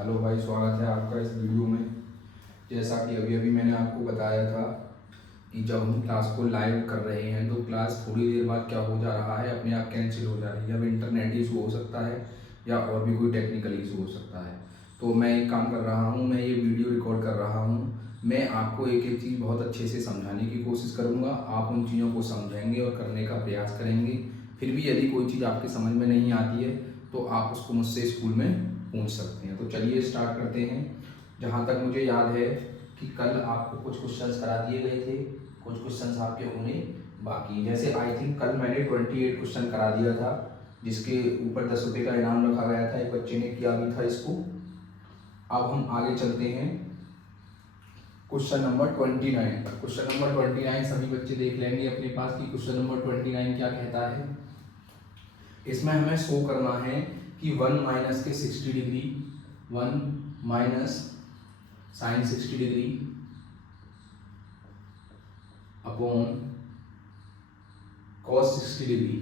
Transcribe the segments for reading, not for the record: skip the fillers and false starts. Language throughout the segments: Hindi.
हेलो भाई, स्वागत है आपका इस वीडियो में। जैसा कि अभी अभी मैंने आपको बताया था कि जब हम क्लास को लाइव कर रहे हैं तो क्लास थोड़ी देर बाद क्या हो जा रहा है, अपने आप कैंसिल हो जा रही है। अब इंटरनेट इशू हो सकता है या और भी कोई टेक्निकल इशू हो सकता है। तो मैं एक काम कर रहा हूँ, मैं ये वीडियो रिकॉर्ड कर रहा हूँ। मैं आपको एक एक चीज़ बहुत अच्छे से समझाने की कोशिश करूँगा। आप उन चीज़ों को समझेंगे और करने का प्रयास करेंगे। फिर भी यदि कोई चीज़ आपके समझ में नहीं आती है तो आप उसको मुझसे स्कूल में पूछ सकते हैं। तो चलिए स्टार्ट करते हैं। जहाँ तक मुझे याद है कि कल आपको कुछ क्वेश्चंस करा दिए गए थे, कुछ क्वेश्चंस आपके होने बाकी। जैसे आई थिंक कल मैंने 28 क्वेश्चन करा दिया था, जिसके ऊपर 10 रुपये का इनाम रखा गया था। एक बच्चे ने किया भी था इसको। अब हम आगे चलते हैं क्वेश्चन नंबर 29 पर। क्वेश्चन नंबर 29 सभी बच्चे देख लेंगे अपने पास कि क्वेश्चन नंबर 29 क्या कहता है। इसमें हमें शो करना है कि 1 माइनस के 60 degree, 1 minus sine 60 degree upon cos 60 degree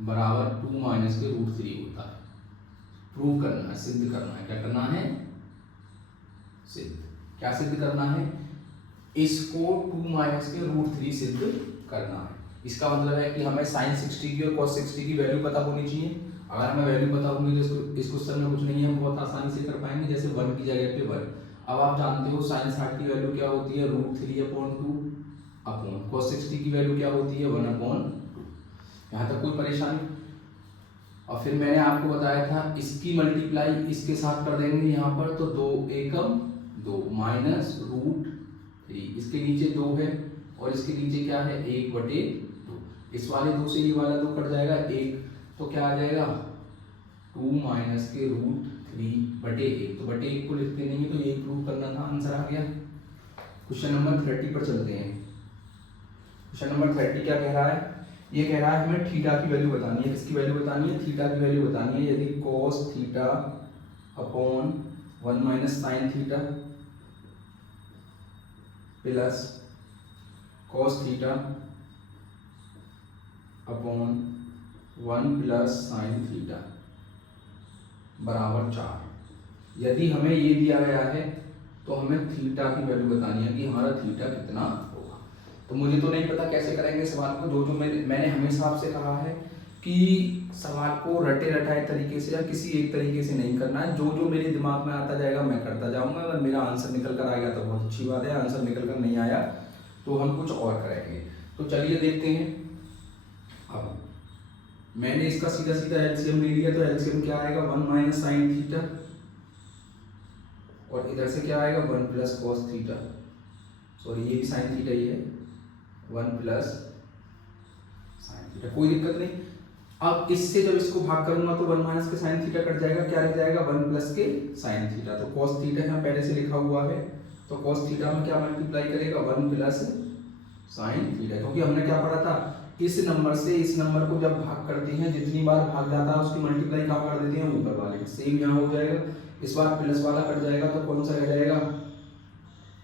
बराबर 2 माइनस के रूट 3 होता है। प्रूव करना है, सिद्ध करना है। क्या करना है? सिद्ध। क्या सिद्ध करना है? इसको 2 माइनस के रूट 3 सिद्ध करना है। इसका मतलब है कि हमें साइन 60 की और कॉस 60 की वैल्यू पता होनी चाहिए। अगर हमें वैल्यू पता होगी तो इस क्वेश्चन में कुछ नहीं है, हम बहुत आसानी से कर पाएंगे। जैसे 1 की जगह पे 1। अब आप जानते हो साइन 60 की वैल्यू क्या होती है? रूट 3 अपॉन 2 अपॉन कॉस 60 की वैल्यू क्या होती है? 1 अपॉन 2। यहाँ तक कोई परेशानी? और फिर मैंने आपको बताया था इसकी मल्टीप्लाई इसके साथ कर देंगे यहाँ पर, तो 2 एकम 2 माइनस रूट 3। इसके नीचे 2 है और इसके नीचे क्या है? 1/2। इस वाले 2 से ये वाला 2 कट जाएगा, 1। तो क्या आ जाएगा? 2 माइनस के रूट 3/1। तो बटे 1 को लिखते नहीं है, तो ये प्रूव करना था, आंसर आ गया। क्वेश्चन नंबर 30 पर चलते हैं। क्वेश्चन नंबर 30 क्या कह रहा है? ये कह रहा है हमें थीटा की वैल्यू बतानी है। किसकी वैल्यू बतानी है? थीटा की वैल्यू बतानी है। यदि cos theta upon 1 minus sine theta plus cos theta upon 1 plus sine theta बराबर 4। यदि हमें ये दिया गया है तो हमें थीटा की वैल्यू बतानी है कि हमारा थीटा कितना होगा। तो मुझे तो नहीं पता कैसे करेंगे सवाल को। जो मैंने हमेशा आपसे कहा है कि सवाल को रटे रटाए तरीके से या किसी एक तरीके से नहीं करना है। जो जो मेरे दिमाग में आता जाएगा मैं करता जाऊंगा। अगर मेरा आंसर निकल कर आएगा तो बहुत अच्छी बात है, आंसर निकल कर नहीं आया तो हम कुछ और करेंगे। तो चलिए देखते हैं। अब मैंने इसका सीधा सीधा एलसीएम ले लिया, तो एलसीएम क्या आएगा? 1 माइनस साइन थीटा और इधर से क्या आएगा? 1 प्लस कॉस थीटा। सॉरी, ये भी साइन थीटा ही है। 1 प्लस साइन थीटा, कोई दिक्कत नहीं। अब इससे जब इसको भाग करूंगा तो 1 माइनस के साइन थीटा कट जाएगा, क्या रह जाएगा? 1 प्लस के साइन थीटा। तो कॉस थीटा यहाँ पहले से लिखा हुआ है, तो कॉस थीटा में क्या मल्टीप्लाई करेगा? 1 प्लस साइन थीटा। क्योंकि हमने क्या पढ़ा था, इस नंबर से इस नंबर को जब भाग करते हैं, जितनी बार भाग जाता है उसकी मल्टीप्लाई कहाँ कर देते हैं? ऊपर वाले। सेम यहाँ हो जाएगा। इस बार प्लस वाला कट जाएगा तो कौन सा रह जाएगा?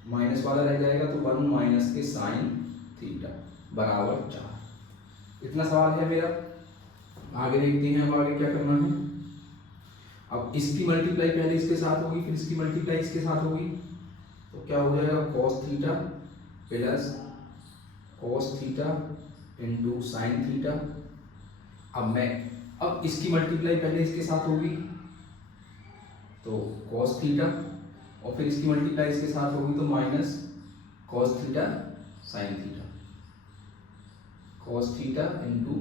माइनस वाला रह जाएगा। तो 1 माइनस के साइन थीटा बराबर 4। इतना सवाल है मेरा। आगे देखते हैं। अब आगे क्या करना है? अब इसकी मल्टीप्लाई पहले इसके साथ होगी, फिर इसकी मल्टीप्लाई इसके साथ होगी, तो क्या हो जाएगा? Cos theta plus cos theta into sine theta. अब इसकी मल्टीप्लाई पहले इसके साथ होगी तो कॉस थीटा, और फिर इसकी मल्टीप्लाई इसके साथ होगी तो minus cos theta sine theta. Cos theta into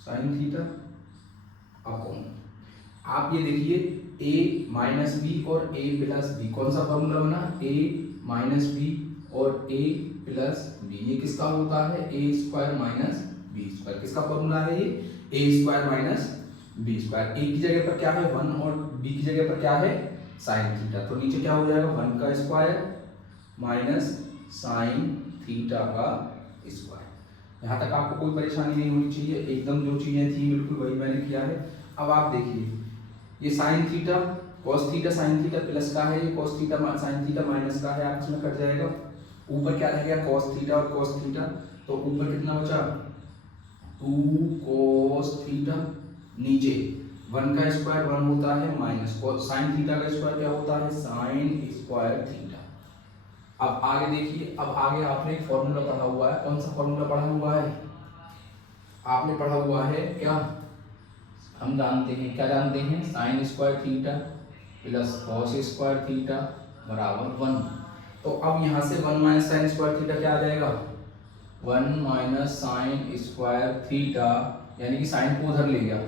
sine theta upon, आप ये देखिए a माइनस बी और a प्लस बी, कौन सा फॉर्मूला बना? a माइनस बी और a प्लस बी। ये किसका होता है? a square minus B square. किसका फॉर्मूला है ये? a square minus B square. a की जगह पर क्या है? 1 और b की जगह पर क्या है? Sine theta. तो नीचे क्या हो जाएगा? 1 का स्क्वायर माइनस साइन थीटा का स्क्वायर। यहाँ तक आपको कोई परेशानी नहीं होनी चाहिए, एकदम जो चीजें थी बिल्कुल वही मैंने किया है। अब आप देखिए, ये sign theta cos theta sine theta plus का है, ये cos theta sine theta minus का है, आपस में कट जाएगा। ऊपर क्या रह गया? कॉस थीटा और कॉस थीटा। तो ऊपर कितना बचा? 2 कॉस थीटा। नीचे 1 का स्क्वायर 1 होता है माइनस साइन थीटा का स्क्वायर क्या होता है, साइन स्क्वायर थीटा। अब आगे देखिए, अब आगे आपने एक फॉर्मूला पढ़ा हुआ है, कौन सा फॉर्मूला पढ़ा हुआ है, आपने पढ़ा हुआ है क्या, हम जानते हैं, क्या जानते हैं, sine square theta plus cos square theta बराबर 1। तो अब यहाँ से 1 माइनस साइन स्क्वायर थीटा क्या आ जाएगा, 1 माइनस साइन स्क्वायर थीटा, यानी कि साइन को उधर ले गया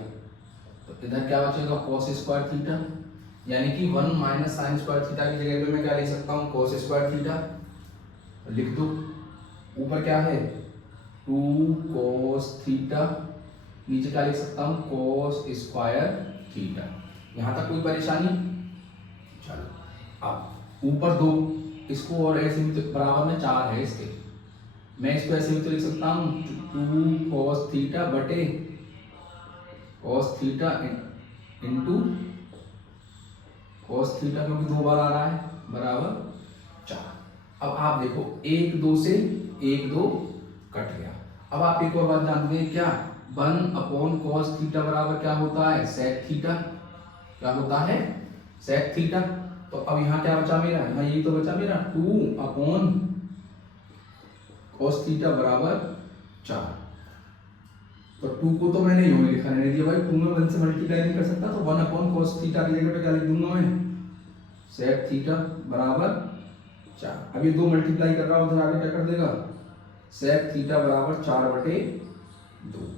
तो इधर क्या बचेगा, कॉस स्क्वायर थीटा, यानी कि 1 माइनस साइन स्क्वायर थीटा की जगह पे मैं क्या लिख सकता हूँ, कॉस स्क्वायर थीटा लिख दो। ऊपर क्या है 2 कॉस थीटा, नीचे क्या लिख सकता हूँ, कॉस स्क्वायर थीटा। यहाँ तक कोई परेशानी, चलो अब ऊपर 2, इसको और ऐसे भी तो बराबर में 4 है इसके, मैं इसको ऐसे भी तो लिख सकता हूँ 2 कॉस थीटा बटे cos theta into cos theta, क्योंकि 2 बार आ रहा है बराबर 4। अब आप देखो 1 2 से 1 2 कट गया। अब आप एक और बात जानते हैं क्या, 1 अपॉन कॉस थीटा बराबर क्या होता है, सेक थीटा, क्या होता है, सेक थीटा। तो अब यहाँ क्या बचा मेरा, यहाँ यही तो बचा मेरा 2 अपॉन कॉस थीटा बराबर 4। तो 2 को तो मैंने यूं ही लिखा नहीं दिया भाई, 2 में 1 से मल्टीप्लाई नहीं कर सकता, तो 1 अपॉन कॉस थीटा की जगह पे क्या लिख दूंगा मैं, सेक थीटा बराबर 4। अब ये 2 मल्टीप्लाई कर रहा हूं, उधर आगे क्या कर देगा, सेक थीटा बराबर 4 बटे 2।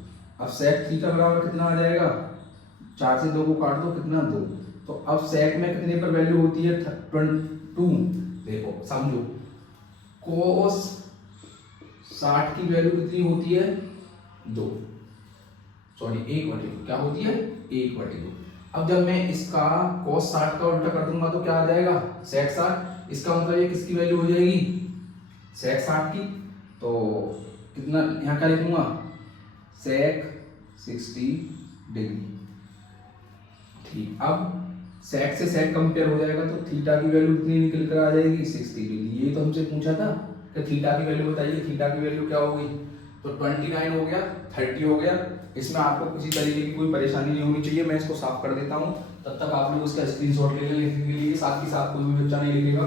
अब सेक थीटा बराबर कितना आ जाएगा, 4 से 2 को काट दो कितना 2। तो अब सेक में कितने पर वैल्यू होती है 2, देखो समझो कोस 60 की वैल्यू कितनी होती है 2, सॉरी 1/2, क्या होती है 1/2। अब जब मैं इसका cos 60 का उल्टा कर दूंगा तो क्या आ जाएगा, sec 60। इसका मतलब ये किसकी वैल्यू हो जाएगी, sec 60 की। तो कितना यहाँ क्या लिखूंगा, sec 60 डिग्री। ठीक, अब sec से sec कंपेयर हो जाएगा तो थीटा की वैल्यू कितनी निकल कर आ जाएगी 60 डिग्री। यही तो हमसे पूछा था कि थीटा की वैल्यू बताइए, थीटा की वैल्यू क्या होगी, तो 29 हो गया, 30 हो गया। इसमें आपको किसी तरीके की कोई परेशानी नहीं होनी चाहिए, मैं इसको साफ कर देता हूँ, तब तक आप लोग उसका स्क्रीनशॉट ले लें लिखने के लिए, साथ ही साथ कोई भी बच्चा नहीं लिखेगा।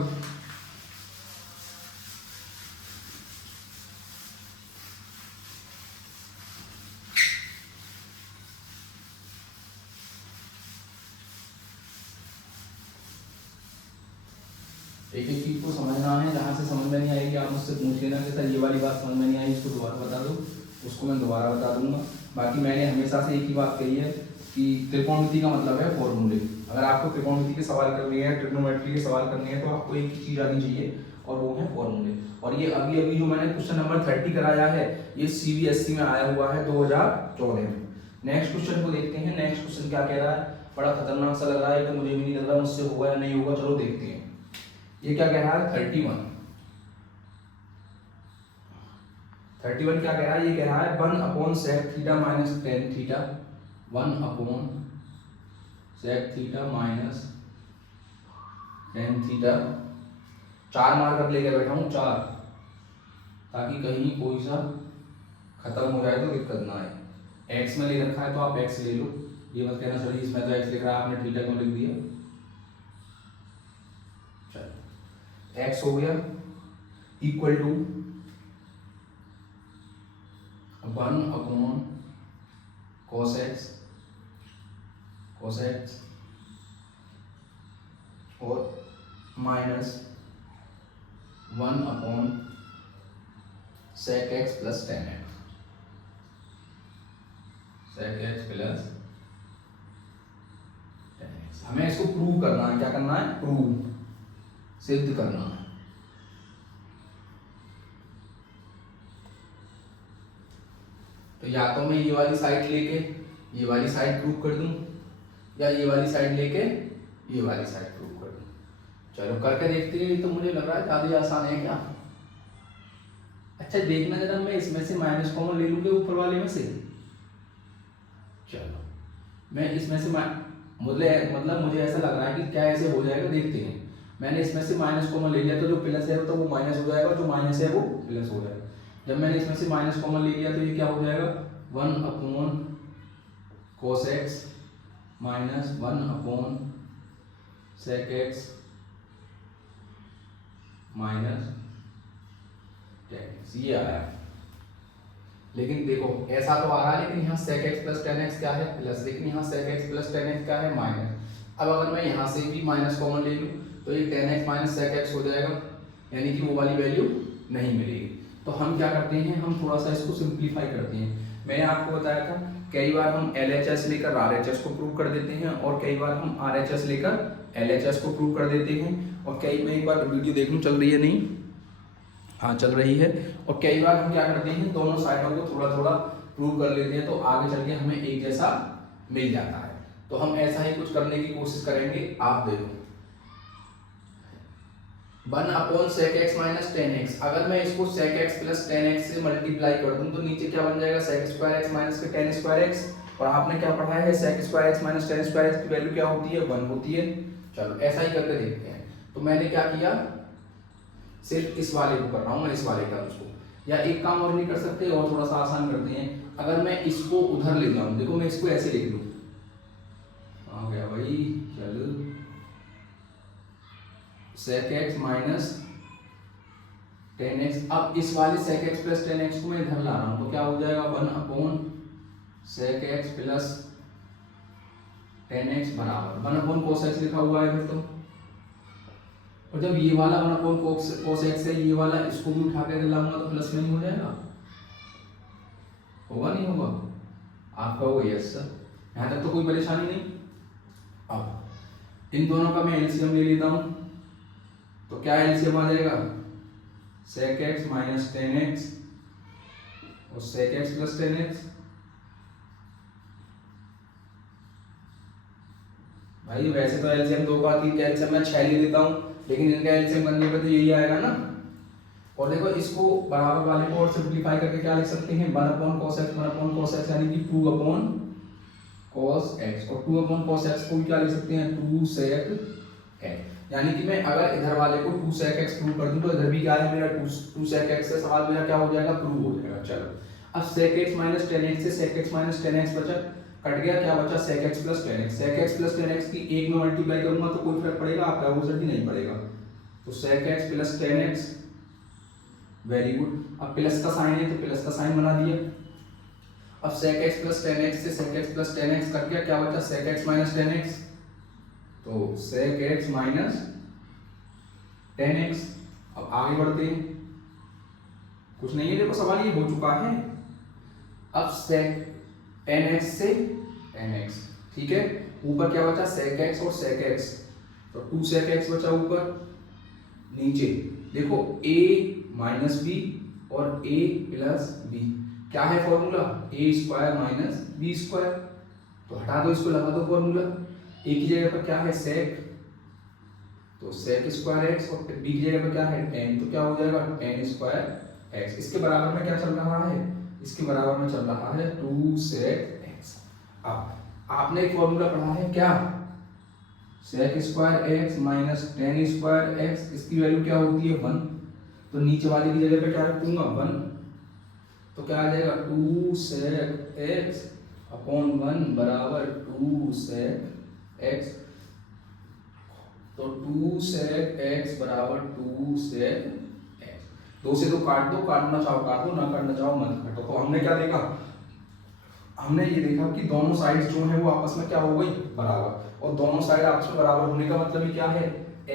एक एक चीज को समझना है, जहाँ से समझ में नहीं आएगी आप मुझसे पूछ लेना कि सर ये वाली बात समझ में नहीं आई, इसको दोबारा बता दो, उसको मैं दोबारा बता दूंगा। बाकी मैंने हमेशा से एक ही बात कही है कि त्रिकोणमिति का मतलब है फॉर्मूले। अगर आपको त्रिकोणमिति के सवाल करनी है, ट्रिग्नोमेट्री के सवाल करनी है, तो आपको एक ही चीज आनी चाहिए और वो है फॉर्मूले। और ये अभी अभी जो मैंने क्वेश्चन नंबर 30 कराया है, ये CBSE में आया हुआ है 2014 में। नेक्स्ट क्वेश्चन को देखते हैं। नेक्स्ट क्वेश्चन क्या कह रहा है, बड़ा खतरनाक सा लग रहा है, तो मुझे भी नहीं लग रहा मुझसे होगा या नहीं होगा, चलो देखते हैं। ये क्या कह रहा है 31 क्या कह रहा है, ये कह रहा है 1 upon sec theta minus tan theta, 1 upon sec theta minus tan theta. 4 marker लेके बैठा हूँ, 4, ताकि कहीं कोई सा खत्म हो जाए तो दिक्कत ना आए। एक्स में ले रखा है तो आप एक्स ले लो, ये मत कहना सर इसमें तो एक्स लिख रहा है आपने थीटा क्यों लिख दिया। चलो एक्स हो गया equal to 1 upon cos x और minus 1 upon sec x plus tan x, sec x plus tan x. हमें इसको प्रूव करना है, क्या करना है, प्रूव, सिद्ध करना है। तो या तो मैं ये वाली साइड लेके ये वाली साइड प्रूव कर दूं, या ये वाली साइड लेके ये वाली साइड प्रूव कर दूं। चलो करके देखते हैं। तो मुझे लग रहा है ज्यादा आसान है क्या। अच्छा देखना जरा, मैं इसमें से माइनस कॉमन ले लूंगा ऊपर वाले में से। चलो मैं इसमें से मतलब मुझे ऐसा लग रहा है कि क्या ऐसे हो जाएगा, देखते हैं। मैंने इसमें से माइनस कॉमन ले लिया तो जो प्लस है तो वो माइनस हो जाएगा, जो माइनस है वो प्लस हो जाएगा। जब मैंने इसमें से माइनस कॉमन ले लिया तो ये क्या हो जाएगा 1 upon cos x minus 1 upon sec x minus tan x, ये आया। लेकिन देखो ऐसा तो आ रहा है, लेकिन यहाँ sec x plus tan x क्या है प्लस, लेकिन यहाँ sec x plus tan x क्या है माइनस। अब अगर मैं यहाँ से भी माइनस कॉमन ले लूँ तो ये ten x minus sec x हो जाएगा, यानी कि वो वाली वैल्यू नहीं मिलेगी। तो हम क्या करते हैं, हम थोड़ा सा इसको सिंप्लीफाई करते हैं। मैंने आपको बताया था कई बार हम LHS लेकर RHS को प्रूव कर देते हैं, और कई बार हम RHS लेकर LHS को प्रूव कर देते हैं, और मैं एक बार वीडियो देख लूँ चल रही है नहीं, हाँ चल रही है। और कई बार हम क्या करते हैं, दोनों साइडों को थोड़ा थोड़ा प्रूव कर लेते हैं, तो आगे चल के हमें एक जैसा मिल जाता है। तो हम ऐसा ही कुछ करने की कोशिश करेंगे। आप देखो 1 upon sec x minus tan x, अगर मैं इसको sec x plus tan x से मल्टीप्लाई कर दूं तो नीचे क्या बन जाएगा, सेक स्क्वायर एक्स माइनस के टेन स्क्वायर एक्स। और आपने क्या पढ़ा है, sec square x minus tan square x की वैल्यू क्या होती है, 1 होती है। चलो ऐसा ही करके देखते हैं। तो मैंने क्या किया, सिर्फ इस वाले को कर रहा हूँ मैं, इस वाले टर्म्स को। या एक काम और नहीं कर सकते, और थोड़ा सा आसान करते हैं, अगर मैं इसको उधर ले जाऊं, देखो मैं इसको ऐसे लिख लूं, आ गया भाई, चलो sec x minus tan x. अब इस वाले sec x plus tan x को मैं इधर ला रहा हूं, तो क्या हो जाएगा 1 upon sec x plus tan x बराबर 1 अपॉन cos x लिखा हुआ है फिर तो। और जब ये वाला 1 अपॉन cos x है, ये वाला इसको भी उठा के लाऊंगा तो प्लस में ही हो जाएगा, होगा नहीं होगा, आपका होगा यस सर, यहाँ तक तो कोई परेशानी नहीं। अब इन दोनों का मैं एलसीएम ले लेता हूँ, तो क्या एलसीएम आ जाएगा, sec x minus tan x और sec x plus tan x. भाई वैसे तो एलसीएम 2 का 3 का एलसीएम मैं 6 ले लेता हूँ, लेकिन इनका एलसीएम करने पर तो यही आएगा ना। और देखो इसको बराबर वाले को और सिंपलीफाई करके क्या लिख सकते हैं, 1 upon cos x, 1 upon cos x यानी कि 2 अपॉन cos x, और 2 अपॉन cos x को भी क्या लिख सकते हैं, 2 sec x। यानी कि मैं अगर इधर वाले को 2 sec x प्रूव कर दूं तो इधर भी क्या है मेरा 2 sec x से सवाल मेरा क्या हो जाएगा, प्रूव हो जाएगा। चलो अब sec x minus tan x से sec x minus tan x बचा, कट गया, क्या बचा sec x plus tan x. sec x plus tan x की एक में मल्टीप्लाई करूंगा तो कोई फर्क पड़ेगा आपका, वो सर नहीं पड़ेगा। तो sec x plus tan x, very good. अब प्लस का साइन है तो प्लस का साइन बना दिया। अब sec x plus tan x से sec x plus tan x cut गया, क्या बचा sec x minus tan x, तो sec x minus tan x. अब आगे बढ़ते हैं, कुछ नहीं है, देखो सवाल ये हो चुका है। अब sec टेन एक्स से टेन एक्स, ठीक है, ऊपर क्या बचा sec x और sec x, तो 2 sec x बचा ऊपर। नीचे देखो a माइनस बी और a प्लस बी, क्या है formula, a square minus B square. तो हटा दो इसको, लगा दो फॉर्मूला, a की जगह पर क्या है sec, तो sec स्क्वायर x, और b की जगह पर क्या है tan, तो क्या हो जाएगा tan स्क्वायर x। इसके बराबर में क्या चल रहा है, इसके बराबर में चल रहा है 2 sec x। अब आपने एक फॉर्मूला पढ़ा है क्या, sec square x minus tan square x, इसकी वैल्यू क्या होती है 1, तो नीचे वाले की जगह पे क्या रखूंगा 1, तो क्या आ जाएगा 2 sec x अपॉन 1 बराबर 2 sec x। तो 2 sec x बराबर 2 sec x, 2 से 2 काट दो, काटना चाहो काटो, ना काटना चाहो मत काटो। तो हमने क्या देखा, हमने ये देखा कि दोनों साइड्स जो है वो आपस में क्या हो गई बराबर, और दोनों साइड आपस में बराबर होने का मतलब ही क्या है,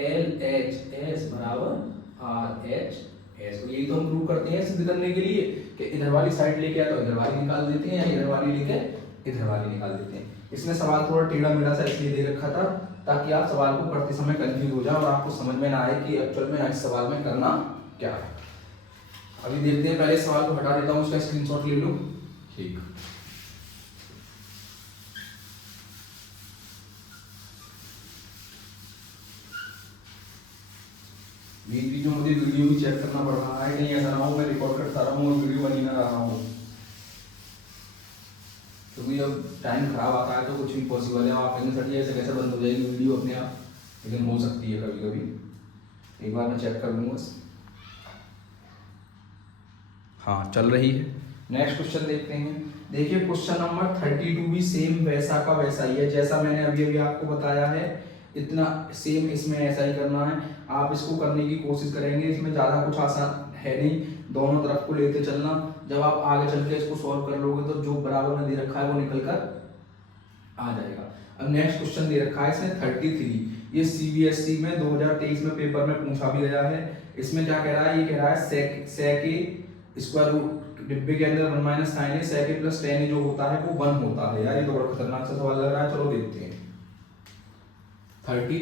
LHS बराबर RHS। तो यही तो हम प्रूव करते हैं सिद्ध करने के लिए कि इधर वाली साइड लेके आए तो इधर वाली निकाल देते हैं, या इधर वाली लेके इधर वाली निकाल देते हैं। इसमें सवाल थोड़ा टेढ़ा मेढ़ा सा इसलिए दे रखा था ताकि आप सवाल को पढ़ते समय कंफ्यूज हो जाए और आपको समझ में ना आए कि एक्चुअल में इस सवाल में करना क्या है। अभी देखते हैं, पहले सवाल को हटा देता हूँ, उसका स्क्रीनशॉट ले लो, ठीक। बीच में मुझे वीडियो भी चेक करना पड़ रहा है, कहीं ऐसा ना हो मैं रिकॉर्ड करता रहा हूँ और वीडियो बनी ना रहा हूँ, क्योंकि जब टाइम खराब आता है तो कुछ भी पॉसिबल है। आप कहेंगे सर ऐसे कैसे बंद हो जाएगी वीडियो अपने आप, लेकिन हो सकती है कभी कभी। एक बार मैं चेक कर लूँगा, हाँ चल रही है, नेक्स्ट क्वेश्चन देखते हैं। देखिए क्वेश्चन नंबर 32 भी सेम वैसा का वैसा ही है जैसा मैंने अभी अभी आपको बताया है, इतना सेम इसमें ऐसा ही करना है। आप इसको करने की कोशिश करेंगे, इसमें ज़्यादा कुछ आसान है नहीं, दोनों तरफ को लेते चलना। जब आप आगे चल के इसको सॉल्व कर लोगे तो जो बराबर में दे रखा है वो निकल कर आ जाएगा। अब नेक्स्ट क्वेश्चन दे रखा है इसमें 33, ये सीबीएसई में 2023 में पेपर में पूछा भी गया है। इसमें क्या कह रहा है, ये कह रहा है sec a स्क्वायर रूट डिब्बे के अंदर 1 minus sine A sec a plus tan a जो होता है वो 1 होता है। यार ये तो बड़ा खतरनाक सा सवाल लग रहा है, चलो देखते हैं। 32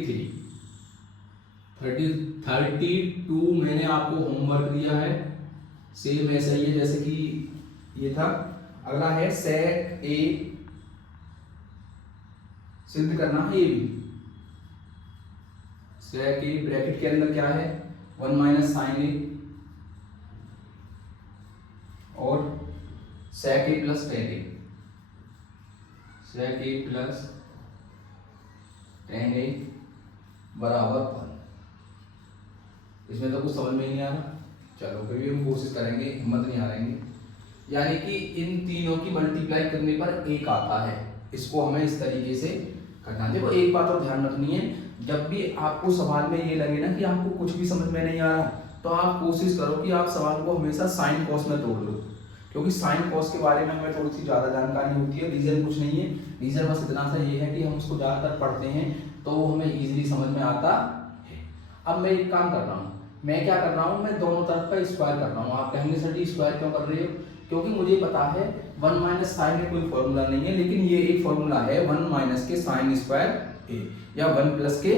मैंने आपको होमवर्क दिया है, सेम ऐसा ही है जैसे कि ये था। अगला है sec a सिद्ध करना है, ये भी sec a ब्रैकेट के अंदर क्या है 1 माइनस साइन ए और sec a plus tan a, sec a plus tan a बराबर 1। इसमें तो कुछ समझ में ही नहीं आ रहा, चलो फिर भी हम कोशिश करेंगे, हिम्मत नहीं हारेंगे। यानी कि इन तीनों की मल्टीप्लाई करने पर 1 आता है, इसको हमें इस तरीके से करना। देखो एक बात और ध्यान रखनी है, जब भी आपको सवाल में ये लगे ना कि आपको कुछ भी समझ में नहीं आ रहा, तो आप कोशिश करो कि आप सवाल को हमेशा साइन कॉस में तोड़ लो, क्योंकि साइन कॉस के बारे में हमें थोड़ी सी ज़्यादा जानकारी होती है। रीजन कुछ नहीं है, रीजन बस इतना सा ये है कि हम उसको ज़्यादातर पढ़ते हैं तो वो हमें ईजिली समझ में आता है। अब मैं एक काम कर रहा हूँ, मैं क्या कर रहा हूँ, मैं दोनों तरफ का स्क्वायर कर रहा हूँ। आप कहेंगे सर जी स्क्वायर क्यों कर रहे हो, क्योंकि मुझे पता है 1 माइनस साइन में कोई फॉर्मूला नहीं है, लेकिन ये एक फॉर्मूला है 1 माइनस के साइन स्क्वायर ए या 1 प्लस के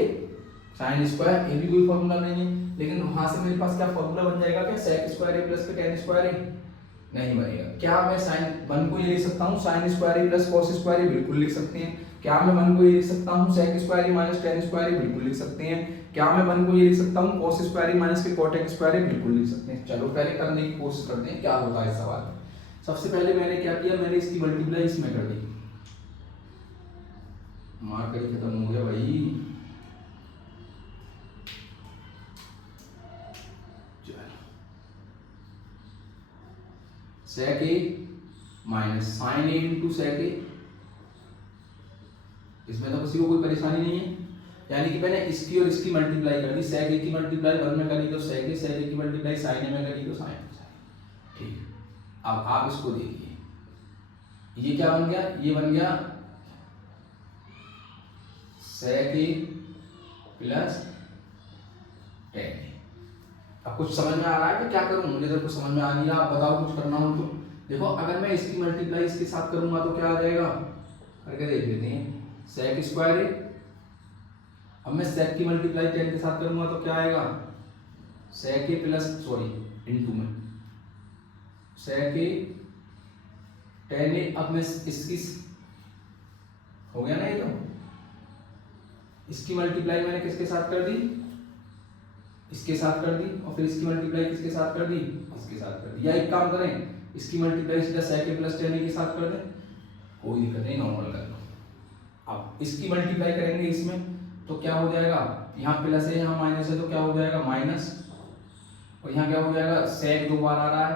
साइन स्क्वायर ए, भी कोई फॉर्मूला नहीं है। लेकिन वहां से मेरे पास क्या फॉर्मूला बन जाएगा, क्या sec स्क्वायर ए प्लस के tan स्क्वायर ए नहीं बनेगा। क्या मैं साइन 1 को ये लिख सकता हूँ साइन स्क्वायर ए प्लस कॉस स्क्वायर ए, बिल्कुल लिख सकते हैं। क्या मैं 1 को ये लिख सकता हूँ sec स्क्वायर ए माइनस tan स्क्वायर ए, बिल्कुल लिख सकते हैं। क्या मैं 1 को ये लिख सकता हूँ cos स्क्वायर ए माइनस के cot स्क्वायर ए, बिल्कुल लिख सकते हैं। चलो पहले करने की कोशिश करते हैं क्या होता है इस सवाल में। सबसे पहले मैंने क्या किया, मैंने इसकी मल्टीप्लाई इसमें कर दी, मार्कर खत्म हो गया भाई। sec a minus sine A into sec a, इसमें तो किसी को कोई परेशानी नहीं है। यानी कि मैंने इसकी और इसकी मल्टीप्लाई कर दी, sec a की मल्टीप्लाई 1 में करी तो sec a की मल्टीप्लाई sin a में करी तो sin a। ठीक है, अब आप इसको देखिए, ये क्या बन गया, ये बन गया sec a plus tan a। अब कुछ समझ में आ रहा है कि क्या करूं, मुझे तो कुछ समझ में आ नहीं रहा, आप बताओ कुछ करना हो तो। देखो अगर मैं इसकी मल्टीप्लाई इसके साथ करूंगा तो क्या आ जाएगा, करके देख लेते हैं। sec स्क्वायर ए, अब मैं sec की मल्टीप्लाई tan के साथ करूंगा तो क्या आएगा, sec a plus sorry into में sec a tan a। अब मैं इसकी हो गया ना, ये तो इसकी मल्टीप्लाई मैंने किसके साथ कर दी, इसके साथ कर दी, और फिर इसकी मल्टीप्लाई किसके साथ कर दी, इसके साथ कर दी। या एक काम करें, इसकी मल्टीप्लाई सीधा sec a plus tan a के साथ कर दें, कोई दिक्कत नहीं, नॉर्मल कर लो। अब इसकी मल्टीप्लाई करेंगे इसमें तो क्या हो जाएगा, यहाँ प्लस है यहाँ माइनस है तो क्या हो जाएगा माइनस, और यहाँ क्या हो जाएगा sec 2 बार आ रहा है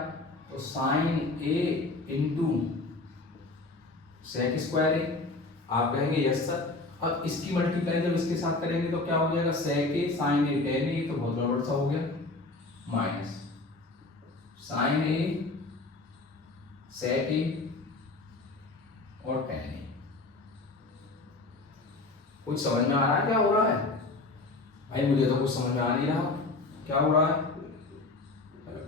तो sine a into sec square A. आप कहेंगे यस सर। अब इसकी मल्टीप्लाई जब इसके साथ करेंगे तो क्या हो जाएगा sec a sin a tan a, तो बहुत गड़बड़ सा हो गया, minus sin a sec a और tan a। कुछ समझ में आ रहा है क्या हो रहा है भाई, मुझे तो कुछ समझ में आ नहीं रहा क्या हो रहा है।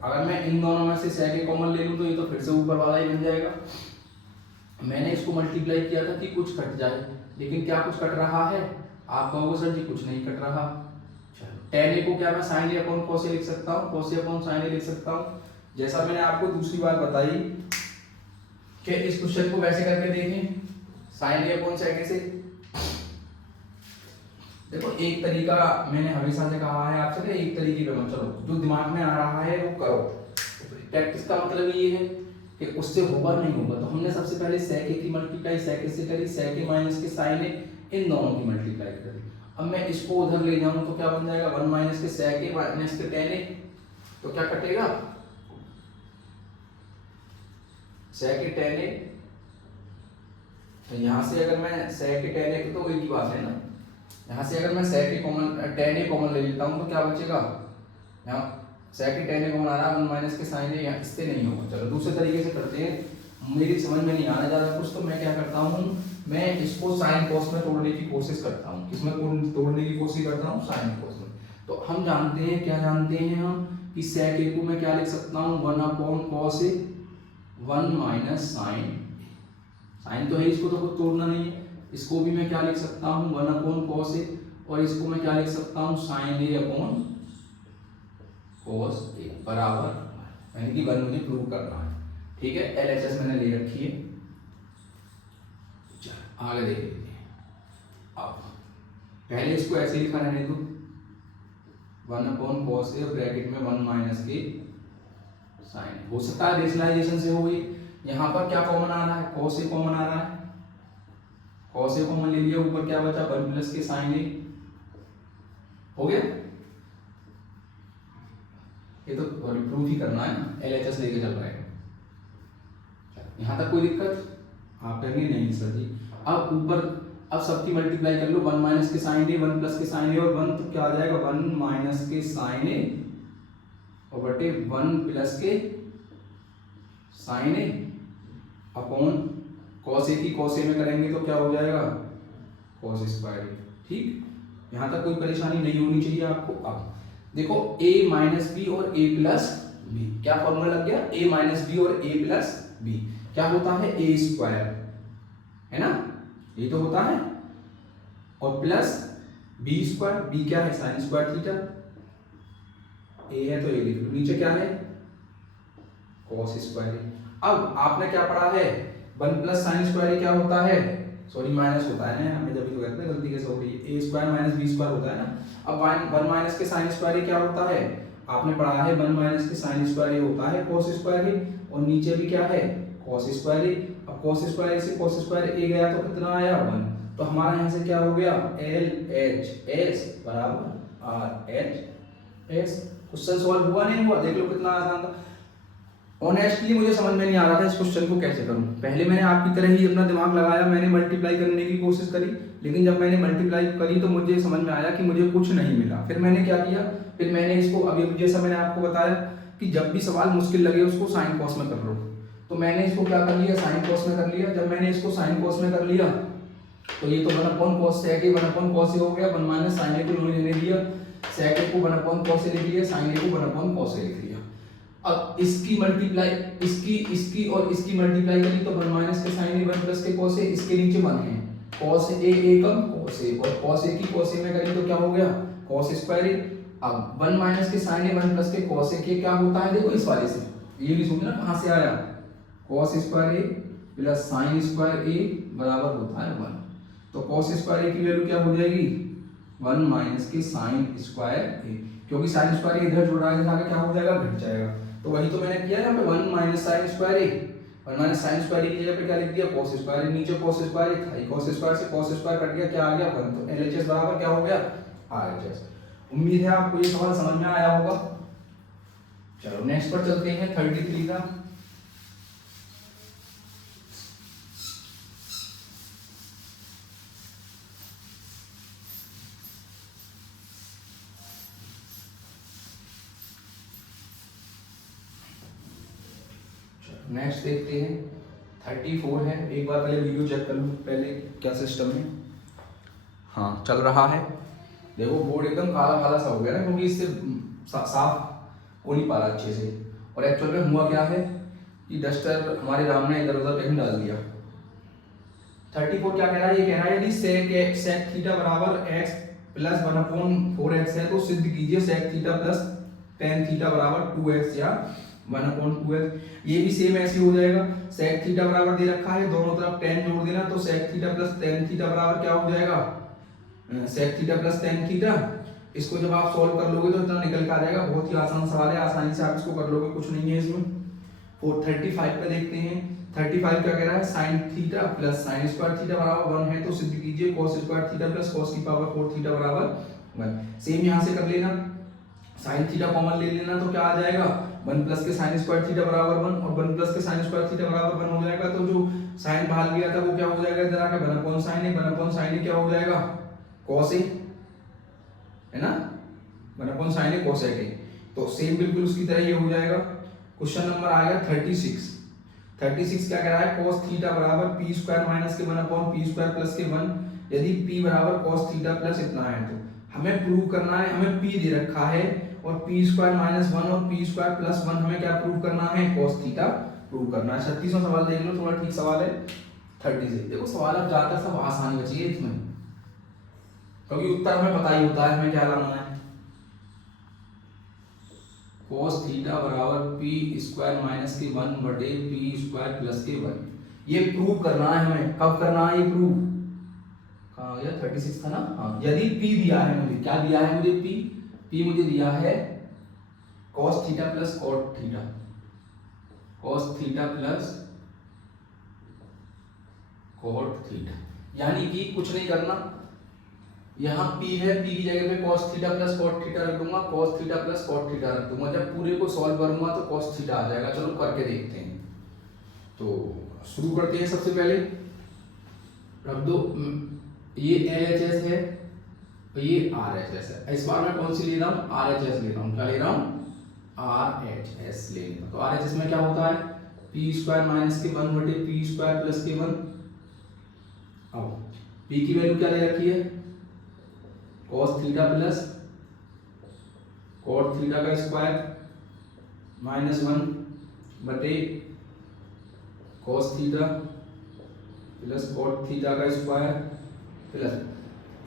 अगर मैं इन दोनों में से sec a कॉमन ले लूं तो ये तो फिर से ऊपर वाला ही बन जाएगा। मैंने इसको मल्टीप्लाई किया था कि कुछ कट जाए, लेकिन क्या कुछ कट रहा है, आप कहोगे सर जी कुछ नहीं कट रहा। tan a को क्या मैं sin a upon cos a लिख सकता हूँ, cos a upon sin a लिख सकता हूँ। जैसा मैंने आपको दूसरी बार बताई कि इस क्वेश्चन को वैसे करके देखें, sin a upon sec a से। देखो एक तरीका मैंने हमेशा से कहा है आपसे कि एक तरीके पे मत चलो, जो दिमाग में आ रहा है वो करो। प्रैक्टिस का मतलब ये है कि उससे होगा नहीं होगा। तो हमने सबसे पहले sec a की मल्टीप्लाई sec a से करी, sec a माइनस के sin a, इन दोनों की मल्टीप्लाई करी। अब मैं इसको उधर ले जाऊं तो क्या बन जाएगा 1 माइनस के sec a माइनस के tan a, तो क्या कटेगा सेक tan a, यहाँ से अगर मैं सेक tan a, तो एक ही बात है ना, यहाँ से अगर मैं सेक कॉमन tan a कॉमन ले लेता हूँ तो क्या बचेगा, यहाँ सेक tan a कॉमन आ रहा है, 1 माइनस के साइन a, यहाँ इससे नहीं होगा। चलो दूसरे तरीके से करते हैं, मेरी समझ में नहीं आना ज़्यादा कुछ, तो मैं क्या करता हूँ, मैं इसको साइन कॉस में तोड़ने की कोशिश करता हूँ। किसमें तोड़ने की कोशिश करता हूँ, साइन कॉस में। तो हम जानते हैं, क्या जानते हैं हम, कि सेक a को मैं क्या लिख सकता हूँ, 1/cos a, 1 minus sign, sign तो है, इसको तो कुछ तोड़ना नहीं है। इसको भी मैं क्या लिख सकता हूँ, 1/cos a, और इसको मैं क्या लिख सकता हूँ, साइन a/cos a बराबर, यानी कि 1 मुझे प्रूव करना है। ठीक है, LHS मैंने ले रखी है। चलो आगे देख लेते हैं। अब पहले इसको ऐसे लिखा रहने दो, 1/cos a ब्रैकेट में 1 माइनस के साइन। हो सकता है रेशनलाइजेशन से हो गई। यहाँ पर क्या कॉमन आ रहा है, cos a कॉमन आ रहा है, cos a कॉमन ले लिया, ऊपर क्या बचा, 1 प्लस के साइन a, हो गया। ये तो प्रूफ ही करना है ना, LHS लेके चल रहा है। यहाँ तक कोई दिक्कत आप कहेंगे नहीं सर जी। अब ऊपर अब सबकी मल्टीप्लाई कर लो, 1 माइनस के साइन ए, 1 प्लस के साइन ए, और 1 तो क्या आ जाएगा, 1 माइनस के साइन ए और बटे 1 प्लस के sign A upon cos A की कॉस ए में करेंगे तो क्या हो जाएगा, कॉस स्क्वायर ए। ठीक, यहाँ तक कोई परेशानी नहीं होनी चाहिए आपको। अब देखो a माइनस बी और a प्लस बी, क्या फॉर्मूला लग गया, a माइनस बी और a प्लस बी क्या होता है, a स्क्वायर, है ना, ये तो होता है, और प्लस b स्क्वायर, b क्या है, साइन स्क्वायर थीटा, a है तो a लिख लो, नीचे क्या है, कॉस स्क्वायर। अब आपने क्या पढ़ा है, 1 प्लस साइन स्क्वायर क्या होता है, सॉरी माइनस होता है ना, हमें जब भी तो कहते हैं गलती कैसे हो गई, a square minus b square होता है ना। अब 1 माइनस के साइन स्क्वायर क्या होता है, आपने पढ़ा है 1 माइनस के साइन स्क्वायर होता है कॉस स्क्वायर, और नीचे भी क्या है, कॉस स्क्वायर। अब कॉस स्क्वायर से कॉस स्क्वायर a गया तो कितना आया, 1, तो हमारा यहाँ से क्या हो गया, LHS बराबर RHS। क्वेश्चन सॉल्व हुआ नहीं हुआ, देख लो कितना आसान था। ऑनेस्टली मुझे समझ में नहीं आ रहा था इस क्वेश्चन को कैसे करूं। पहले मैंने आपकी तरह ही अपना दिमाग लगाया, मैंने मल्टीप्लाई करने की कोशिश करी, लेकिन जब मैंने मल्टीप्लाई करी तो मुझे समझ में आया कि मुझे कुछ नहीं मिला। फिर मैंने क्या किया, फिर मैंने इसको अभी जैसा मैंने आपको बताया कि जब भी सवाल मुश्किल लगे उसको साइन कॉस में कर लो, तो मैंने इसको क्या कर लिया, साइन कॉस में कर लिया। जब मैंने इसको साइन कॉस में कर लिया तो ये तो 1/cos sec a 1/cos a हो गया, 1 माइनस साइन a को लेने दिया, sec a को 1/cos a लिख लिया, साइन a को 1/cos a लिख लिया। अब इसकी मल्टीप्लाई, इसकी और इसकी मल्टीप्लाई करी तो 1 माइनस के साइन ए 1 प्लस के cos ए, इसके नीचे 1 है, cos ए एकम cos ए, और cos ए की cos ए में करी तो क्या हो गया, cos स्क्वायर ए। अब 1 माइनस के साइन ए 1 प्लस के cos ए के क्या होता है, देखो इस वाले से ये भी सोचना कहाँ से आया, cos स्क्वायर ए प्लस साइन स्क्वायर ए बराबर होता है 1। तो cos स्क्वायर ए की वैल्यू क्या हो जाएगी, 1 माइनस के साइन स्क्वायर ए, क्योंकि साइन स्क्वायर इधर जुड़ रहा है, आगे क्या हो जाएगा, घट जाएगा। तो वही तो मैंने किया यहाँ पे, 1 माइनस साइन स्क्वायर ए, 1 माइनस साइन स्क्वायर की जगह पे क्या लिख दिया, cos स्क्वायर, नीचे cos स्क्वायर था, cos स्क्वायर से cos स्क्वायर कट गया, क्या आ गया 1। तो LHS बराबर क्या हो गया, RHS। उम्मीद है आपको ये सवाल समझ में आया होगा। चलो नेक्स्ट पर चलते हैं, 33 का। नेक्स्ट देखते हैं, 34 है। एक बार पहले वीडियो चेक कर लूँ पहले क्या सिस्टम है। हाँ चल रहा है, देखो बोर्ड एकदम काला काला सा हो गया ना, क्योंकि इससे साफ हो नहीं पा रहा अच्छे से। और एक्चुअल में हुआ क्या है कि डस्टर हमारे राम ने इधर उधर कहीं डाल दिया। 34 क्या कह रहा है, ये कह रहा है यदि sec थीटा बराबर x प्लस 1/4x है तो सिद्ध कीजिए sec theta plus tan theta बराबर 2x या 1/2x। ये भी सेम ऐसे हो जाएगा, sec थीटा बराबर दे रखा है, दोनों तरफ tan जोड़ देना, तो sec theta plus tan theta बराबर क्या हो जाएगा, sec theta plus tan theta. इसको जब आप सॉल्व कर लोगे तो इतना निकल के आ जाएगा। बहुत ही आसान सवाल है, आसानी से आप इसको कर लोगे, कुछ नहीं है इसमें। 35 पे देखते हैं, 35 क्या कह रहा है, sin theta plus sin square theta बराबर 1 है तो सिद्ध कीजिए cos square theta plus cos की पावर 4 थीटा बराबर 1। सेम यहाँ से कर लेना, sin थीटा कॉमन ले लेना तो क्या आ जाएगा, 1 प्लस के साइन स्क्वायर थीटा बराबर 1 और 1 प्लस के साइन स्क्वायर थीटा बराबर 1 हो जाएगा, तो जो साइन बाहर गया था वो क्या हो जाएगा इधर आके 1 अपॉन साइन ए, 1 अपॉन साइन ए क्या हो जाएगा कॉस ए, है ना, 1 अपॉन साइन ए कोसेक ए। तो सेम बिल्कुल उसकी तरह ये हो जाएगा। क्वेश्चन नंबर आएगा 36। 36 क्या कह रहा है, cos थीटा बराबर p स्क्वायर माइनस के 1 अपॉन p स्क्वायर प्लस के 1 यदि p बराबर cos थीटा प्लस इतना है, तो हमें प्रूव करना है, हमें p दे रखा है और p स्क्वायर माइनस 1 और p स्क्वायर प्लस 1 हमें क्या प्रूव करना है, cos थीटा प्रूव करना है। 36वां सवाल देख लो, थोड़ा ठीक सवाल है 36। देखो सवाल अब ज्यादातर सब आसानी बची है इसमें, क्योंकि उत्तर हमें पता ही होता है हमें क्या लाना है। cos थीटा बराबर p स्क्वायर माइनस के 1 बटे p स्क्वायर प्लस के 1, ये प्रूव करना है हमें। कब करना है ये प्रूव, कहाँ गया 36 था ना, हाँ। यदि p दिया है मुझे, क्या दिया है मुझे, p मुझे दिया है cos theta plus cot theta, cos theta plus cot theta, यानी कि कुछ नहीं करना, यहाँ p है, p की जगह पे cos theta plus cot theta रख दूंगा, cos theta plus cot theta रख दूंगा। जब पूरे को सॉल्व करूंगा तो cos थीटा आ जाएगा। चलो करके देखते हैं। तो शुरू करते हैं। सबसे पहले रख दो, ये LHS है और ये RHS है। इस बार मैं कौन सी ले रहा हूँ, RHS ले रहा हूँ। क्या ले रहा हूँ, RHS ले रहा हूँ। तो RHS में क्या होता है, p स्क्वायर माइनस के 1 बटे p स्क्वायर प्लस के 1। अब p की वैल्यू क्या ले रखी है, cos theta plus cot theta का स्क्वायर माइनस 1 बटे cos theta plus cot theta का स्क्वायर प्लस।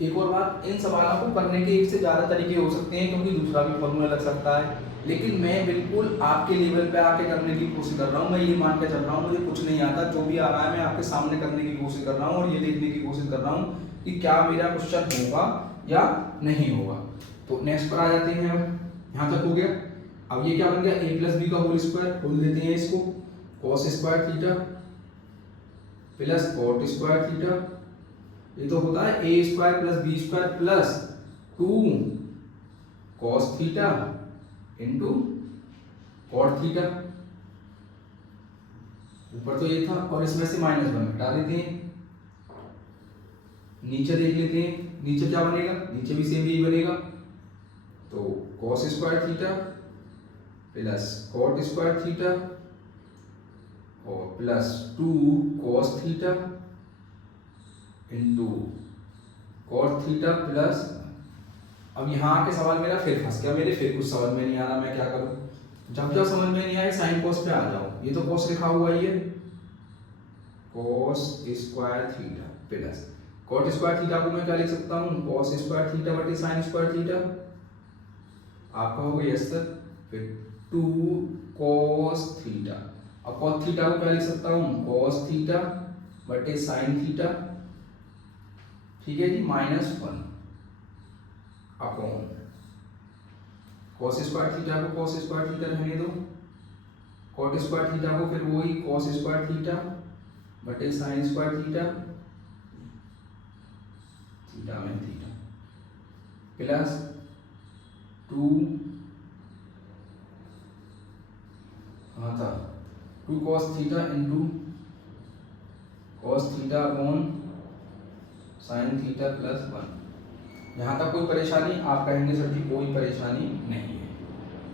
एक और बात, इन सवालों को करने के एक से ज़्यादा तरीके हो सकते हैं, क्योंकि दूसरा भी फॉर्मूला लग सकता है, लेकिन मैं बिल्कुल आपके लेवल पे आके करने की कोशिश कर रहा हूँ। मैं ये मान के चल रहा हूँ मुझे कुछ नहीं आता, जो भी आ रहा है मैं आपके सामने करने की कोशिश कर रहा हूँ और ये देखने की कोशिश कर रहा हूँ कि क्या मेरा क्वेश्चन होगा या नहीं होगा। तो नेक्स्ट पर आ जाते हैं हम, यहाँ तक हो गया। अब ये क्या बन गया, a प्लस बी का होल स्क्वायर, खोल देते हैं इसको, cos square theta plus cot square theta, ये तो होता है a square plus B square plus 2 cos theta into cot theta. ऊपर तो ये था और इसमें से माइनस 1 हटा देते हैं, नीचे देख लेते हैं, नीचे क्या बनेगा, नीचे भी सेम यही बनेगा। तो cos square theta plus cot square theta और plus 2 cos theta into cot theta plus. अब यहाँ के सवाल मेरा फिर फंस गया, मेरे फिर कुछ समझ में नहीं आ रहा, मैं क्या करूँ। जब जब समझ में नहीं आए साइन cos पे आ जाओ। ये तो cos लिखा हुआ है, ये cos square theta plus cot square theta को मैं क्या लिख सकता हूँ, cos स्क्वायर थीटा बटे साइन स्क्वायर थीटा। आप कहोगे यस सर, फिर 2 cos थीटा। अब cos थीटा को क्या लिख सकता हूँ, cos थीटा बटे साइन थीटा, ठीक है जी, -1 अपॉन cos स्क्वायर थीटा को cos स्क्वायर थीटा रहने दो, cot स्क्वायर थीटा को फिर वही cos स्क्वायर थीटा बटे साइन स्क्वायर थीटा, थीटा में theta plus 2 cos theta into cos theta upon sine theta plus 1। यहाँ तक कोई परेशानी, आप कहेंगे सर जी कोई परेशानी नहीं है।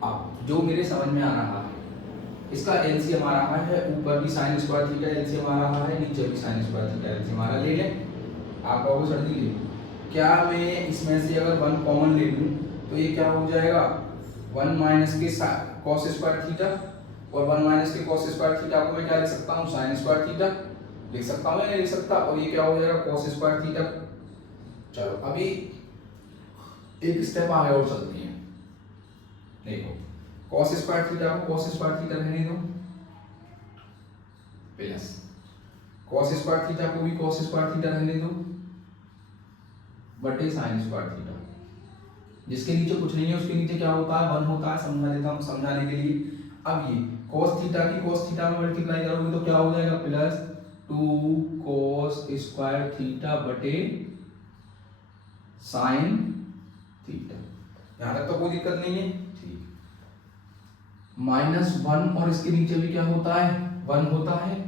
अब जो मेरे समझ में आ रहा है, इसका एलसीएम आ रहा है, ऊपर भी साइन स्क्वायर थीटा एलसीएम आ रहा है, नीचे भी साइन स्क्वायर थीटा एलसीएम आ रहा है। ले लें, आप कहोगे सर जी ले, क्या मैं इसमें से अगर 1 कॉमन ले लूँ तो ये क्या हो जाएगा, 1 माइनस के cos स्क्वायर थीटा और 1 माइनस के cos स्क्वायर थीटा को मैं क्या लिख सकता हूँ, साइन स्क्वायर थीटा लिख सकता हूँ या नहीं लिख सकता। और ये क्या हो जाएगा, cos स्क्वायर थीटा। चलो अभी एक स्टेप आगे और चलती है। देखो cos स्क्वायर थीटा को cos स्क्वायर थीटा रहने दो प्लस cos स्क्वायर थीटा को भी cos स्क्वायर थीटा रहने दो बटे साइन स्क्वायर थीटा। जिसके नीचे कुछ नहीं है उसके नीचे क्या होता है, 1 होता है। समझा देता हूँ समझाने के लिए। अब ये cos थीटा की cos थीटा में मल्टीप्लाई करोगे तो क्या हो जाएगा, प्लस 2 cos स्क्वायर थीटा बटे साइन थीटा। यहाँ तक तो कोई दिक्कत नहीं है, ठीक। -1 और इसके नीचे भी क्या होता है, 1 होता है।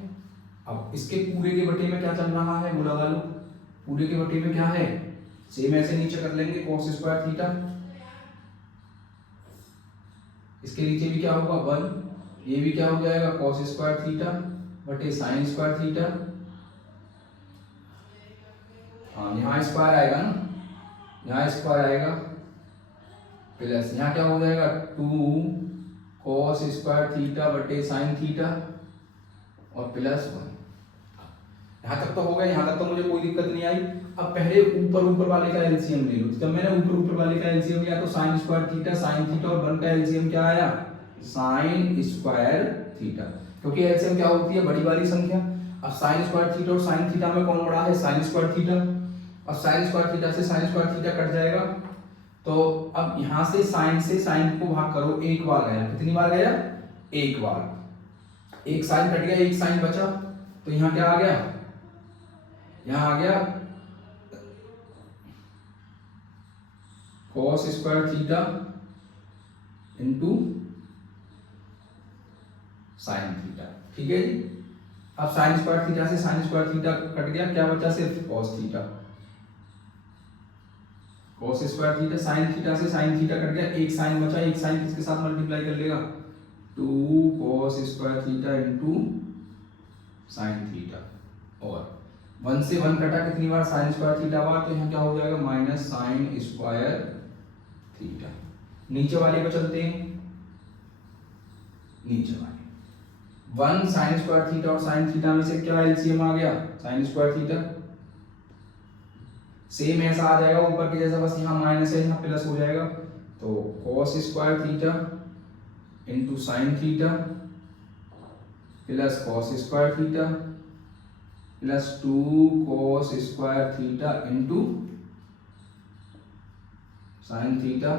अब इसके पूरे के बटे में क्या चल रहा है वो लगा लो, पूरे के बटे में क्या है, सेम ऐसे नीचे कर लेंगे cos स्क्वायर थीटा, इसके नीचे भी क्या होगा 1, ये भी क्या हो जाएगा cos स्क्वायर थीटा बटे साइन स्क्वायर थीटा, हाँ यहाँ स्क्वायर आएगा ना, यहाँ स्क्वायर आएगा, प्लस यहाँ क्या हो जाएगा 2 cos स्क्वायर थीटा बटे साइन थीटा और प्लस 1। यहाँ तक तो हो गया, यहाँ तक तो मुझे कोई दिक्कत नहीं आई। अब पहले ऊपर वाले का एलसीएम ले लो। जब मैंने ऊपर वाले का एलसीएम लिया तो साइन स्क्वायर थीटा और 1 का एलसीएम क्या आया, साइन स्क्वायर थीटा, क्योंकि एलसीएम क्या होती है, बड़ी वाली संख्या। अब साइन स्क्वायर थीटा और साइन थीटा में कौन बड़ा है, साइन स्क्वायर थीटा। अब साइन स्क्वायर थीटा से साइन स्क्वायर थीटा कट जाएगा, तो अब यहाँ से साइन को भाग करो, एक बार गया, कितनी बार गया, एक बार, एक साइन कट गया, एक साइन बचा, तो यहाँ क्या आ गया, यहाँ आ गया cos square theta into sine theta, ठीक है जी। अब साइन स्क्वायर थीटा से साइन स्क्वायर थीटा कट गया, क्या बचा, सिर्फ cos theta, cos square theta, sine theta से साइन थीटा कट गया, एक साइन बचा, एक साइन किसके साथ मल्टीप्लाई कर लेगा, 2 cos square theta into sine theta, और 1 से 1 कटा, कितनी बार, साइन स्क्वायर थीटा बार, तो यहाँ क्या हो जाएगा माइनस साइन स्क्वायर थीटा। नीचे वाले को चलते हैं, नीचे वाले 1 साइन स्क्वायर थीटा और साइन थीटा में से क्या एलसीएम आ गया, साइन स्क्वायर थीटा, सेम ऐसा आ जाएगा ऊपर के जैसा, बस यहाँ माइनस है, यहाँ प्लस हो जाएगा, तो cos square theta into sine theta plus cos square theta plus 2 cos square theta into sine theta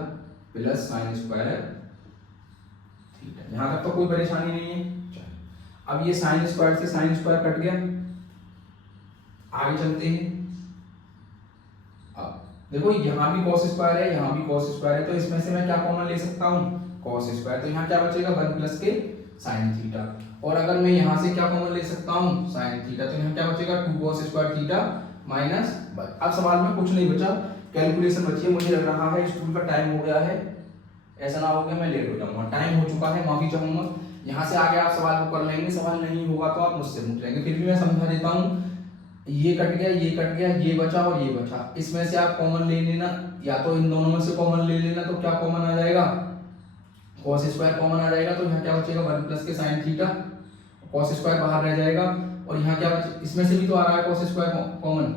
plus sine square theta. यहां तक तो कोई परेशानी नहीं है। अब ये साइन स्क्वायर से साइन स्क्वायर कट गया, आगे चलते हैं। अब देखो यहाँ भी cos स्क्वायर है, यहाँ भी cos स्क्वायर है, तो इसमें से मैं क्या कॉमन ले सकता हूँ, cos स्क्वायर, तो यहाँ क्या बचेगा 1 प्लस के साइन थीटा, और अगर मैं यहाँ से क्या कॉमन ले सकता हूँ, साइन थीटा, तो यहाँ क्या बचेगा 2 cos स्क्वायर थीटा माइनस 1। अब सवाल में कुछ नहीं बचा, कैलकुलेशन बची है। मुझे लग रहा है स्कूल का टाइम हो गया है, ऐसा ना हो गया मैं लेट हो जाऊंगा, टाइम हो चुका है, माफी चाहूंगा। यहाँ से आगे आप सवाल को कर लेंगे, सवाल नहीं होगा तो आप मुझसे पूछ लेंगे, फिर भी मैं समझा देता हूँ। ये कट गया, ये कट गया, ये बचा और ये बचा, इसमें से आप कॉमन ले लेना, या तो इन दोनों में से कॉमन ले लेना, तो क्या कॉमन आ जाएगा, cos स्क्वायर कॉमन आ जाएगा, तो यहाँ क्या बचेगा 1 प्लस के साइन थीटा, cos स्क्वायर बाहर रह जाएगा, और यहाँ क्या बचे, इसमें से भी तो आ रहा है cos square common,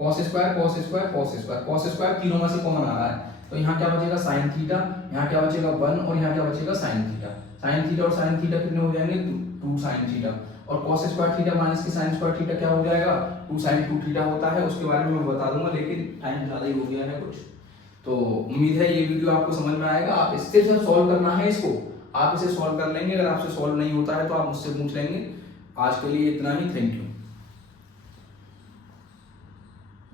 cos square cos square cos square, cos square तीनों में से कॉमन आ रहा है, तो यहाँ क्या बचेगा साइन थीटा, यहाँ क्या बचेगा 1 और यहाँ क्या बचेगा साइन थीटा। साइन थीटा और साइन थीटा कितने हो जाएंगे, 2 साइन थीटा, और cos स्क्वायर थीटा माइनस के साइन स्क्वायर थीटा क्या हो जाएगा, 2 साइन 2 थीटा होता है, उसके बारे में मैं बता दूंगा, लेकिन टाइम ज़्यादा ही हो गया है कुछ। तो उम्मीद है ये वीडियो आपको समझ में आएगा। आप इससे जब सॉल्व करना है इसको, आप इसे सॉल्व कर लेंगे, अगर आपसे सॉल्व नहीं होता है तो आप मुझसे पूछ लेंगे। आज के लिए इतना ही, थैंक यू।